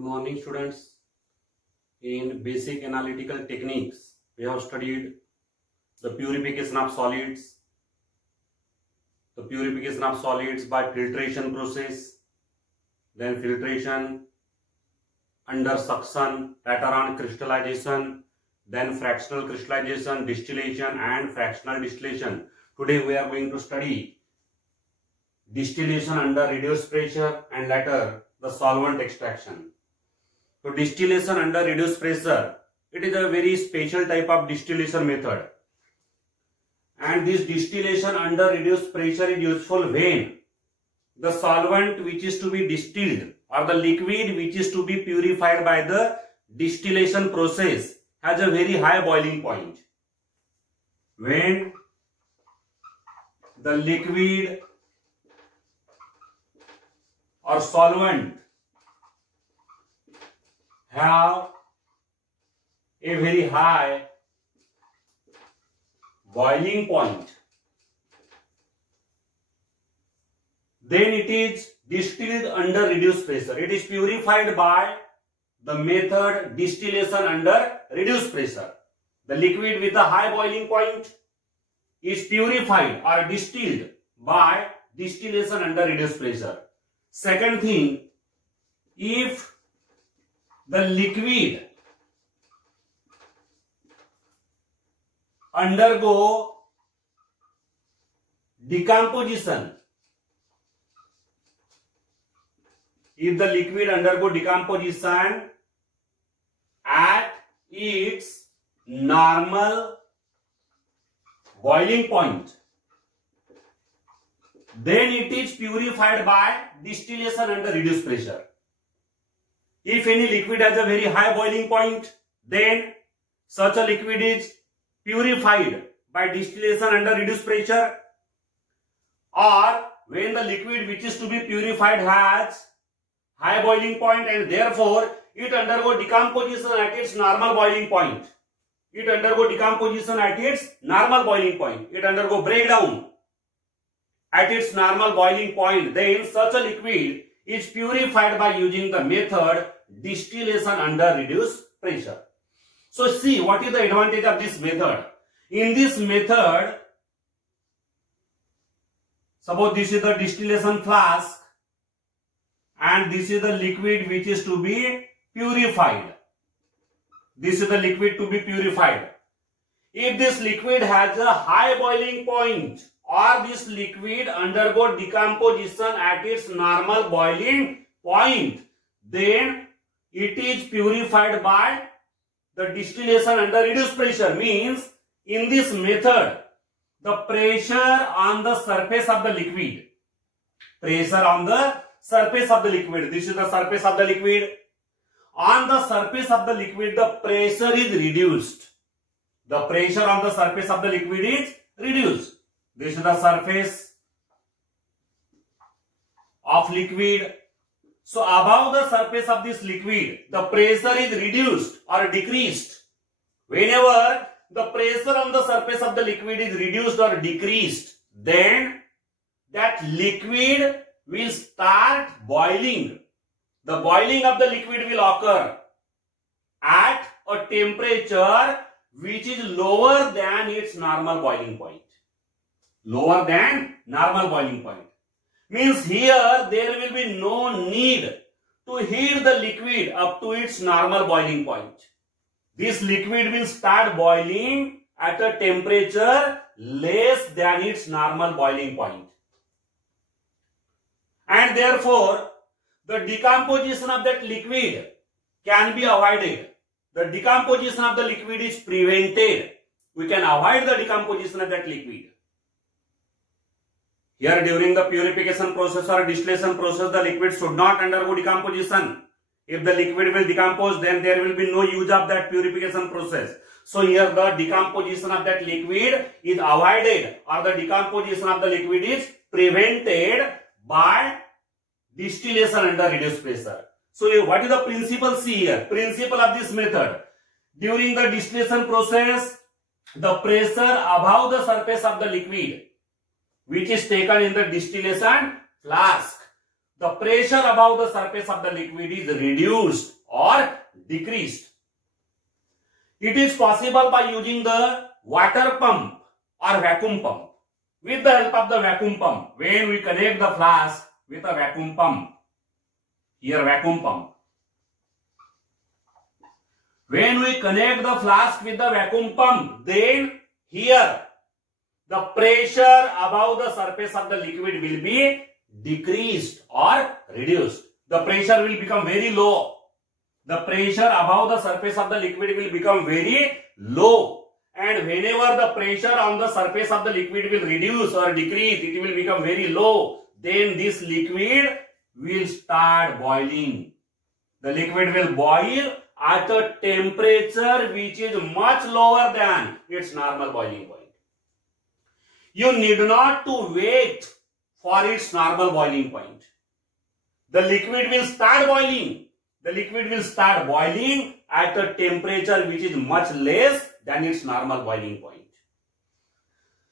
Good morning, students. In basic analytical techniques, we have studied the purification of solids, by filtration process, then filtration, under suction, later on crystallization, then fractional crystallization, distillation and fractional distillation. Today we are going to study distillation under reduced pressure and later the solvent extraction. So distillation under reduced pressure, it is a very special type of distillation method, and this distillation under reduced pressure is useful when the solvent which is to be distilled or the liquid which is to be purified by the distillation process has a very high boiling point. When the liquid or solvent have a very high boiling point, then it is distilled under reduced pressure. It is purified by the method distillation under reduced pressure. The liquid with a high boiling point is purified or distilled by distillation under reduced pressure. Second thing, if the liquid undergo decomposition, at its normal boiling point, then it is purified by distillation under reduced pressure. If any liquid has a very high boiling point, then such a liquid is purified by distillation under reduced pressure. Or when the liquid which is to be purified has high boiling point and therefore it undergo decomposition at its normal boiling point. It undergo breakdown at its normal boiling point. Then such a liquid is purified by using the method distillation under reduced pressure. So see, what is the advantage of this method? In this method, suppose this is the distillation flask and this is the liquid which is to be purified. If this liquid has a high boiling point or this liquid undergo decomposition at its normal boiling point, then it is purified by the distillation under reduced pressure. Means in this method, the pressure on the surface of the liquid, this is the surface of the liquid. On the surface of the liquid, the pressure is reduced. The pressure on the surface of the liquid is reduced. This is the surface of liquid. So above the surface of this liquid, the pressure is reduced or decreased. Whenever the pressure on the surface of the liquid is reduced or decreased, then that liquid will start boiling. The boiling of the liquid will occur at a temperature which is lower than its normal boiling point. Means here there will be no need to heat the liquid up to its normal boiling point. This liquid will start boiling at a temperature less than its normal boiling point. And therefore, the decomposition of that liquid can be avoided. The decomposition of the liquid is prevented. We can avoid the decomposition of that liquid. Here during the purification process or distillation process, the liquid should not undergo decomposition. If the liquid will decompose, then there will be no use of that purification process. So here the decomposition of that liquid is avoided or the decomposition of the liquid is prevented by distillation under reduced pressure. So what is the principle? See here, principle of this method. During the distillation process, the pressure above the surface of the liquid which is taken in the distillation flask, the pressure above the surface of the liquid is reduced or decreased. It is possible by using the water pump or vacuum pump. With the help of the vacuum pump, when we connect the flask with a vacuum pump, here vacuum pump. When we connect the flask with the vacuum pump, then here the pressure above the surface of the liquid will be decreased or reduced. The pressure will become very low. The pressure above the surface of the liquid will become very low. And whenever the pressure on the surface of the liquid will reduce or decrease, it will become very low. Then this liquid will start boiling. The liquid will boil at a temperature which is much lower than its normal boiling point. You need not to wait for its normal boiling point. The liquid will start boiling. The liquid will start boiling at a temperature which is much less than its normal boiling point.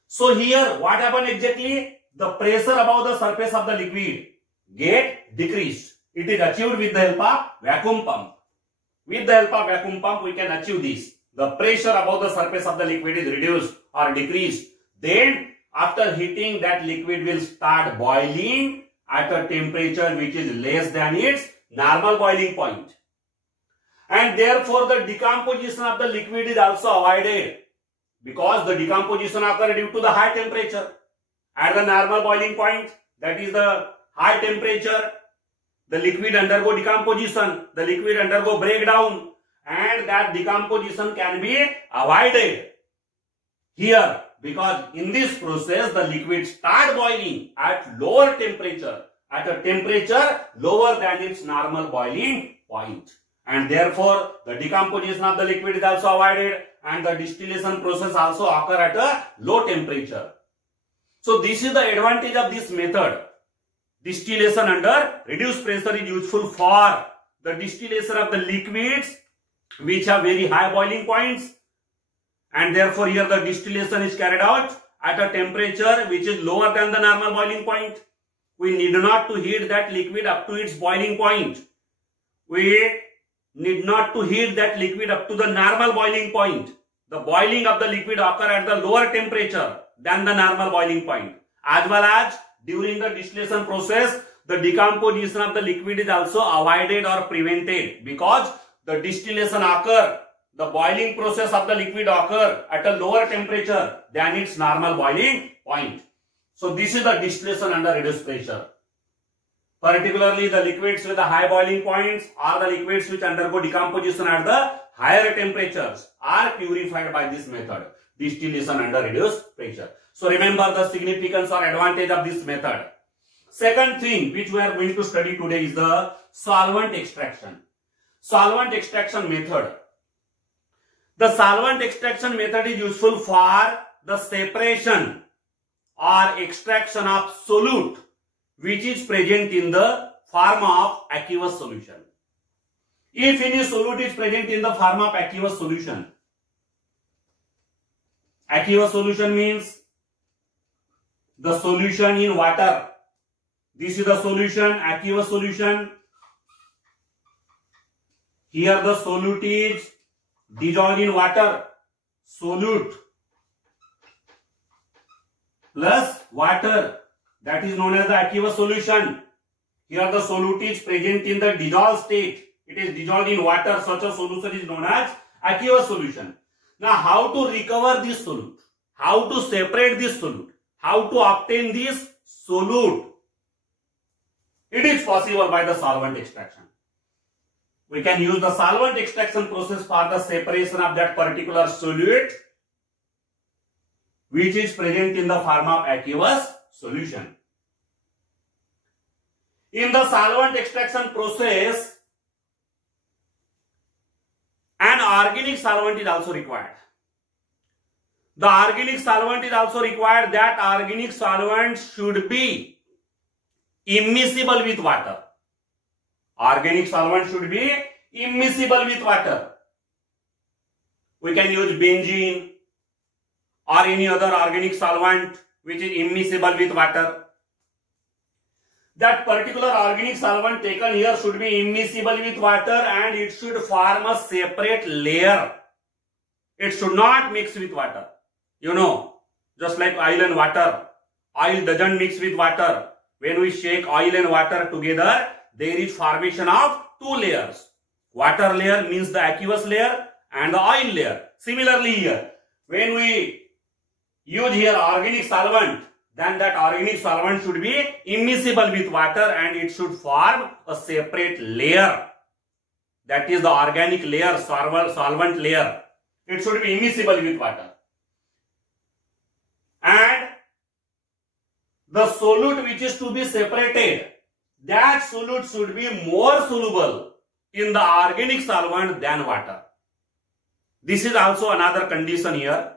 So here what happened exactly? The pressure above the surface of the liquid get decreased. It is achieved with the help of vacuum pump. With the help of vacuum pump we can achieve this. The pressure above the surface of the liquid is reduced or decreased. Then after heating, that liquid will start boiling at a temperature which is less than its normal boiling point. And therefore the decomposition of the liquid is also avoided, because the decomposition occurs due to the high temperature. At the normal boiling point, that is the high temperature, the liquid undergo decomposition, the liquid undergo breakdown, and that decomposition can be avoided here, because in this process the liquid start boiling at lower temperature, at a temperature lower than its normal boiling point. And therefore the decomposition of the liquid is also avoided, and the distillation process also occur at a low temperature. So this is the advantage of this method. Distillation under reduced pressure is useful for the distillation of the liquids which have very high boiling points, and therefore here the distillation is carried out at a temperature which is lower than the normal boiling point. We need not to heat that liquid up to its boiling point. We need not to heat that liquid up to the normal boiling point. The boiling of the liquid occur at the lower temperature than the normal boiling point. As well as during the distillation process, the decomposition of the liquid is also avoided or prevented, because the distillation occur, the boiling process of the liquid occur at a lower temperature than its normal boiling point. So this is the distillation under reduced pressure. Particularly the liquids with the high boiling points or the liquids which undergo decomposition at the higher temperatures are purified by this method, distillation under reduced pressure. So remember the significance or advantage of this method. Second thing which we are going to study today is the solvent extraction. Solvent extraction method. The solvent extraction method is useful for the separation or extraction of solute which is present in the form of aqueous solution. If any solute is present in the form of aqueous solution means the solution in water. This is the solution, aqueous solution. Here the solute is dissolved in water. Solute plus water, that is known as the aqueous solution. Here the solute is present in the dissolved state. It is dissolved in water. Such a solution is known as aqueous solution. Now how to recover this solute? How to separate this solute? How to obtain this solute? It is possible by the solvent extraction. We can use the solvent extraction process for the separation of that particular solute which is present in the form of aqueous solution. In the solvent extraction process, an organic solvent is also required. The organic solvent is also required. That organic solvent should be immiscible with water. Organic solvent should be immiscible with water. We can use benzene or any other organic solvent which is immiscible with water. that particular organic solvent taken here should be immiscible with water and it should form a separate layer. It should not mix with water. You know, just like oil and water. Oil doesn't mix with water. When we shake oil and water together, there is formation of two layers. Water layer means the aqueous layer and the oil layer. Similarly here, when we use here organic solvent, then that organic solvent should be immiscible with water and it should form a separate layer. That is the organic layer, solvent layer. It should be immiscible with water. And the solute which is to be separated, that solute should be more soluble in the organic solvent than water. This is also another condition here.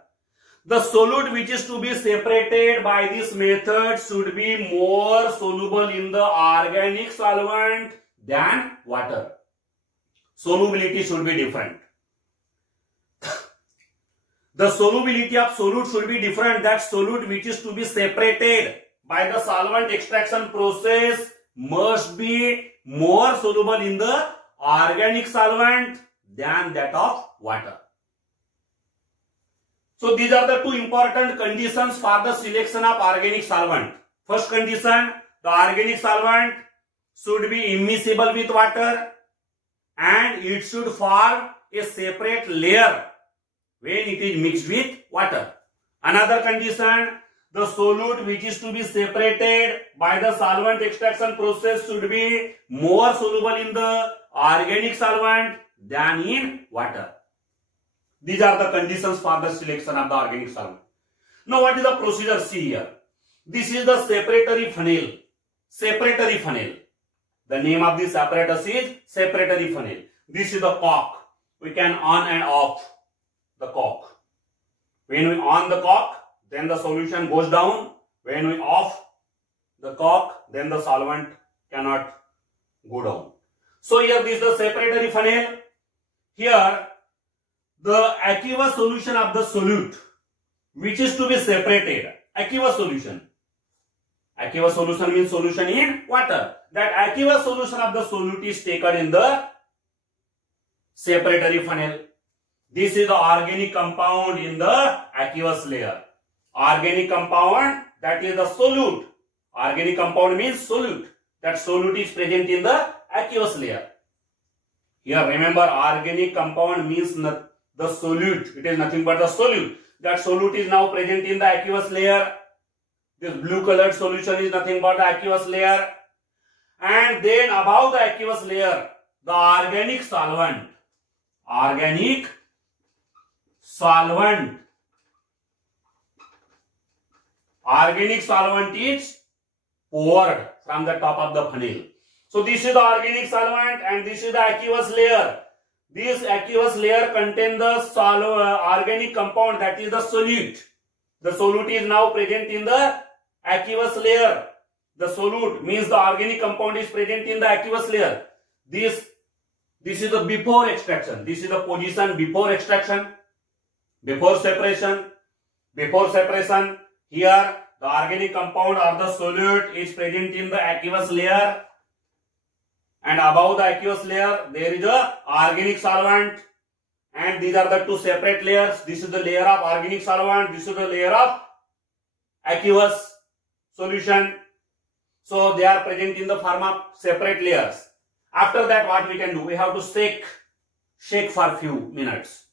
The solute which is to be separated by this method should be more soluble in the organic solvent than water. Solubility should be different. The solubility of solute should be different. That solute which is to be separated by the solvent extraction process must be more soluble in the organic solvent than that of water. So these are the two important conditions for the selection of organic solvent. First condition, the organic solvent should be immiscible with water and it should form a separate layer when it is mixed with water. Another condition, the solute which is to be separated by the solvent extraction process should be more soluble in the organic solvent than in water. These are the conditions for the selection of the organic solvent. Now what is the procedure? See here. This is the separatory funnel. Separatory funnel. The name of this apparatus is separatory funnel. This is the cock. We can on and off the cock. When we on the cock, then the solution goes down. When we off the cock, then the solvent cannot go down. So here this is the separatory funnel. Here the aqueous solution of the solute which is to be separated. Aqueous solution. Aqueous solution means solution in water. That aqueous solution of the solute is taken in the separatory funnel. This is the organic compound in the aqueous layer. Organic compound, that is the solute. Organic compound means solute. That solute is present in the aqueous layer. Here remember, organic compound means the solute. It is nothing but the solute. That solute is now present in the aqueous layer. This blue colored solution is nothing but the aqueous layer. And then above the aqueous layer, the organic solvent. Organic solvent. Organic solvent is poured from the top of the funnel. So this is the organic solvent and this is the aqueous layer. This aqueous layer contains the organic compound, that is the solute. The solute is now present in the aqueous layer. The solute means the organic compound is present in the aqueous layer. This is the before extraction. This is the position before extraction. Before separation. Before separation. Here the organic compound or the solute is present in the aqueous layer. And above the aqueous layer, there is a organic solvent. And these are the two separate layers. This is the layer of organic solvent. This is the layer of aqueous solution. So they are present in the form of separate layers. After that, what we can do? We have to shake for few minutes.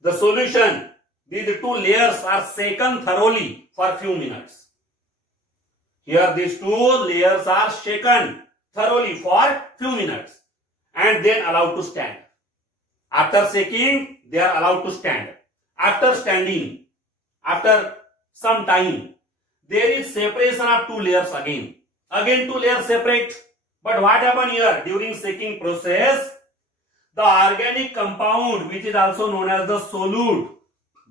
The solution, these two layers are shaken thoroughly for few minutes. Here these two layers are shaken thoroughly for few minutes and then allowed to stand. After shaking, they are allowed to stand. After standing, after some time, there is separation of two layers again. Again two layers separate. But what happened here? During shaking process, the organic compound, which is also known as the solute,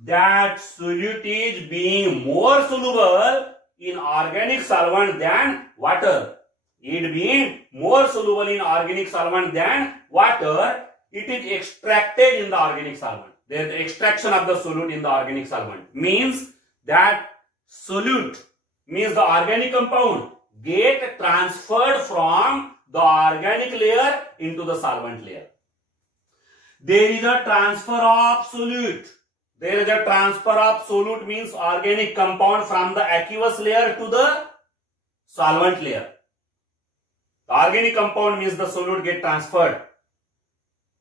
that solute is being more soluble in organic solvent than water. It being more soluble in organic solvent than water, it is extracted in the organic solvent. There is the extraction of the solute in the organic solvent. Means that solute means the organic compound get transferred from the organic layer into the solvent layer. There is a transfer of solute. There is a transfer of solute means organic compound from the aqueous layer to the solvent layer. The organic compound means the solute get transferred,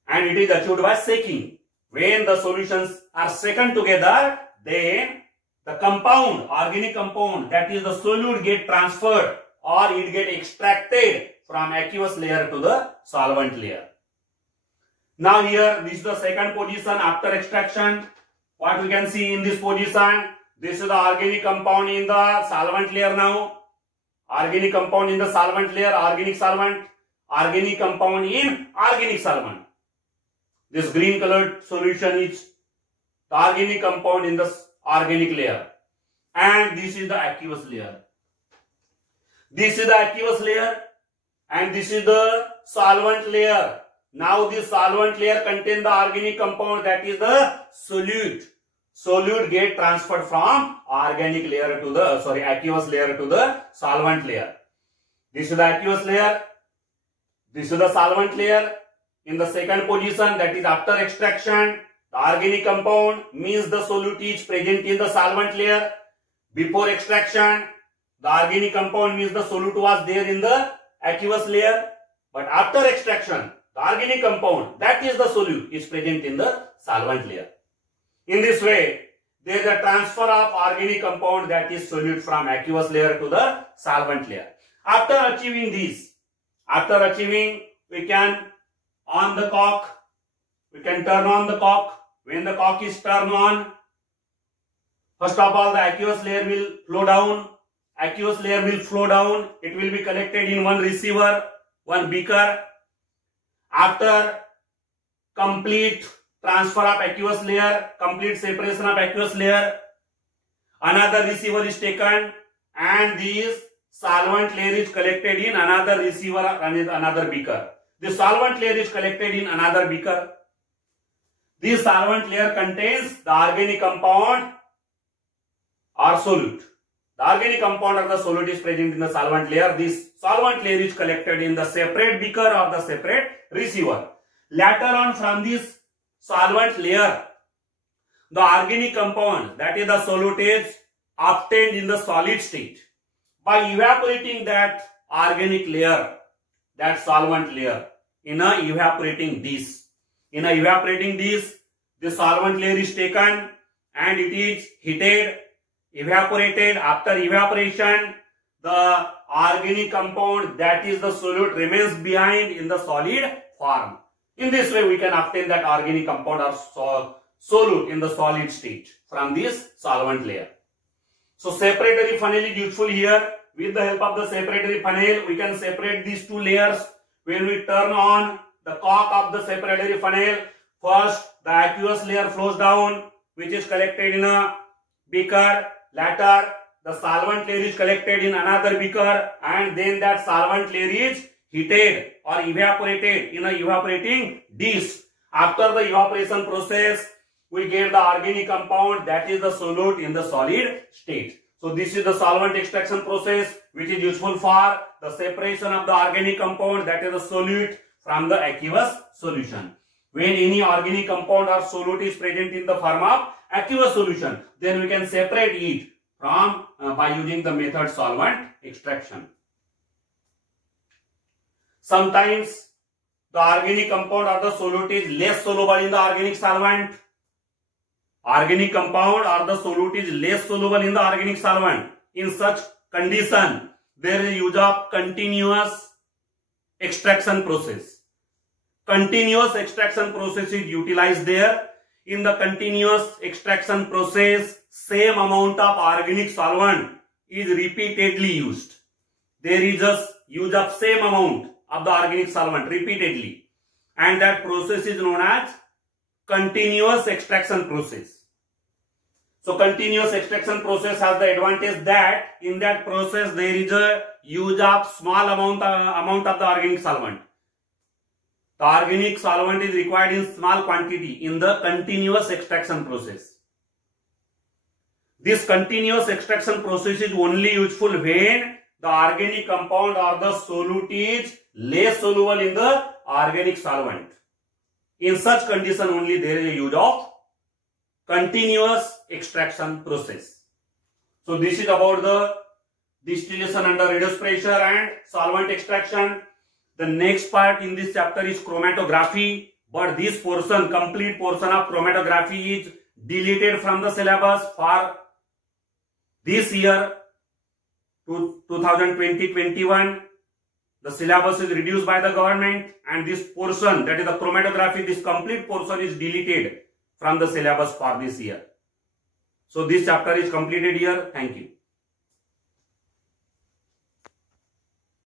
and it is achieved by shaking. When the solutions are shaken together, then the compound, organic compound, that is the solute, get transferred or it get extracted from aqueous layer to the solvent layer. Now here, this is the second position after extraction. What we can see in this position, this is the organic compound in the solvent layer now. Organic compound in the solvent layer, organic solvent, organic compound in organic solvent. This green colored solution is the organic compound in the organic layer, and this is the aqueous layer. This is the aqueous layer and this is the solvent layer. Now this solvent layer contains the organic compound, that is the solute. Solute get transferred from organic layer to the aqueous layer to the solvent layer. This is the aqueous layer. This is the solvent layer. In the second position, that is after extraction, the organic compound means the solute is present in the solvent layer. Before extraction, the organic compound means the solute was there in the aqueous layer. But after extraction, the organic compound, that is the solute, is present in the solvent layer. In this way, there is a transfer of organic compound, that is solute, from aqueous layer to the solvent layer. After achieving this, we can on the cock, we can turn on the cock. When the cock is turned on, first of all the aqueous layer will flow down. Aqueous layer will flow down. It will be collected in one receiver, one beaker. After complete transfer of aqueous layer, complete separation of aqueous layer, another receiver is taken and this solvent layer is collected in another receiver and another beaker. The solvent layer is collected in another beaker. This solvent layer contains the organic compound or solute. The organic compound or the solute is present in the solvent layer. This solvent layer is collected in the separate beaker or the separate receiver. Later on, from this solvent layer, the organic compound, that is the solute, is obtained in the solid state by evaporating that organic layer, that solvent layer, in a evaporating dish. In a evaporating dish, the solvent layer is taken and it is heated, evaporated. After evaporation, the organic compound, that is the solute, remains behind in the solid form. In this way, we can obtain that organic compound or solute in the solid state from this solvent layer. So separatory funnel is useful here. With the help of the separatory funnel, we can separate these two layers. When we turn on the cock of the separatory funnel, first the aqueous layer flows down, which is collected in a beaker. Later, the solvent layer is collected in another beaker, and then that solvent layer is heated or evaporated in a evaporating dish. After the evaporation process, we get the organic compound, that is the solute, in the solid state. So this is the solvent extraction process, which is useful for the separation of the organic compound, that is the solute, from the aqueous solution. When any organic compound or solute is present in the form of aqueous solution, then we can separate it from by using the method solvent extraction. Sometimes the organic compound or the solute is less soluble in the organic solvent. Organic compound or the solute is less soluble in the organic solvent. In such condition, there is use of continuous extraction process. Continuous extraction process is utilized there. In the continuous extraction process, same amount of organic solvent is repeatedly used. There is a use of same amount of the organic solvent repeatedly, and that process is known as continuous extraction process. So continuous extraction process has the advantage that in that process there is a use of small amount of the organic solvent. The organic solvent is required in small quantity in the continuous extraction process. This continuous extraction process is only useful when the organic compound or the solute is less soluble in the organic solvent. In such condition only there is a use of continuous extraction process. So this is about the distillation under reduced pressure and solvent extraction. The next part in this chapter is chromatography, but this portion, complete portion of chromatography is deleted from the syllabus for this year 2020-21. The syllabus is reduced by the government, and this portion, that is the chromatography, this complete portion is deleted from the syllabus for this year. So this chapter is completed here. Thank you.